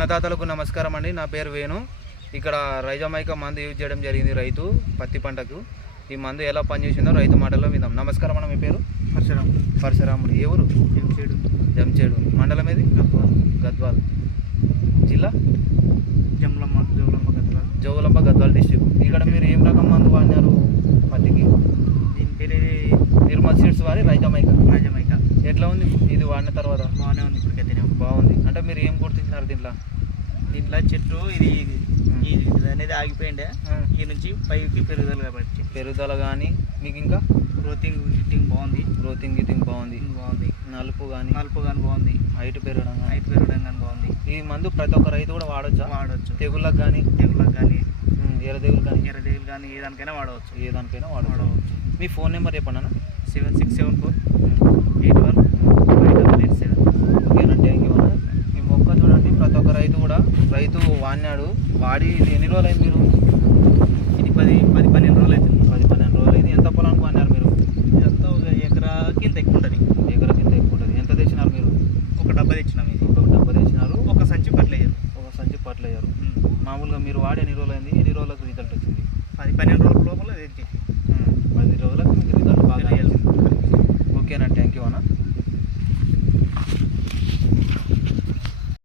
అన్నదాతలకు నమస్కారం అండి. నా పేరు వేణు. ఇక్కడ రైజమైక మందు యూజ్ చేయడం జరిగింది రైతు పత్తి పంటకు. ఈ మందు ఎలా పనిచేసిందో రైతు మాటల్లో విందాం. నమస్కారం అన్న మీ పేరు? పరశురాం పరశురాముడు. ఏ ఊరు? జంషేడు జంచేడు. మండలం ఏది? గద్వాల్. గద్వాల్. జిల్లా? జమలమ్మ జోలమ్మ గద్వాల్. జోగులంబ గద్వాల్ డిస్టిక్. ఇక్కడ మీరు ఏం రకం మందు వాడినారు పత్తికి? దీని పేరు నిర్మల్ సీడ్స్ వారి రైజమైక? రాజమైక. ఎట్లా ఉంది? ఇది వాడిన తర్వాత? బాగానే ఉంది ఇప్పటికైతే బాగుంది. అంటే మీరు ఏం గుర్తించినారు దీంట్లో. దీంట్లో చెట్టు ఇది ఇది అనేది ఆగిపోయిండే. ఈ నుంచి పైకి పెరుగుదల కాబట్టి. పెరుగుదల కానీ మీకు ఇంకా? గ్రోతింగ్ గిట్టింగ్ బాగుంది. గ్రోతింగ్ గితింగ్ బాగుంది. బాగుంది. నలుపు కానీ నలుపు కానీ బాగుంది. హైట్ పెరగడం హైట్ పెరగడం కానీ బాగుంది. ఈ మందు ప్రతి ఒక్క రైతు కూడా వాడొచ్చా? వాడవచ్చు తెగుళ్ళకు కానీ తెగులకు కానీ ఎర్ర తెగులు కానీ ఎర్ర తెగులు కానీ ఏ దానికైనా వాడవచ్చు. ఏ దానికైనా వాడవచ్చు వాడవచ్చు. మీ ఫోన్ నెంబర్ చెప్పండి అన్న. Seven six seven four. రైతు వాడినాడు. వాడి ఇది ఎన్ని రోజులు అయింది మీరు? ఇది పది పది పన్నెండు రోజులు అవుతుంది పది పన్నెండు రోజులు అయింది ఎంత పొలానికి వాడినారు మీరు? ఇదంతా ఒక ఎకరాకి ఇంత ఎక్కువ ఉంటుంది. ఎకరం కింద ఎక్కువ ఉంటుంది. ఎంత తెచ్చినారు మీరు? ఒక డబ్బా తెచ్చినాం ఇది. ఒక డబ్బా తెచ్చినారు. ఒక సంచి ఫర్టిలైజర్ ఒక సంచి పట్లయ్యారు మామూలుగా మీరు వాడి ఎన్ని రోజులు అయింది ఎన్ని రోజులకు రిజల్ట్ వచ్చింది? పది పన్నెండు